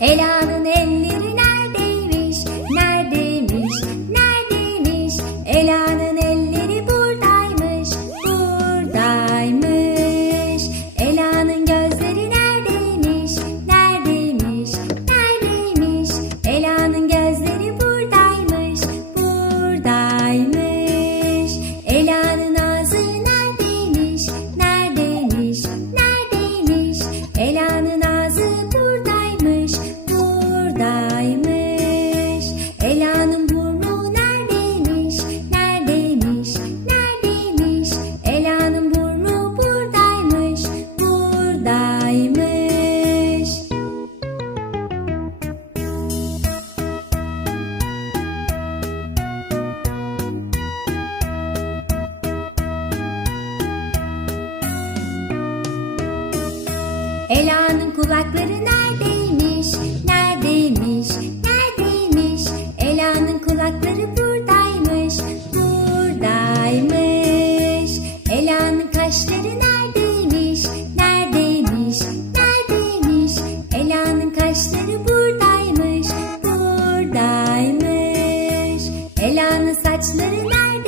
Ela'nın elleri Ela'nın kulakları neredeymiş? Neredeymiş? Neredeymiş? Ela'nın kulakları buradaymış. Buradaymış. Ela'nın kaşları neredeymiş? Neredeymiş? Neredeymiş? Ela'nın kaşları buradaymış. Buradaymış. Ela'nın saçları neredeymiş?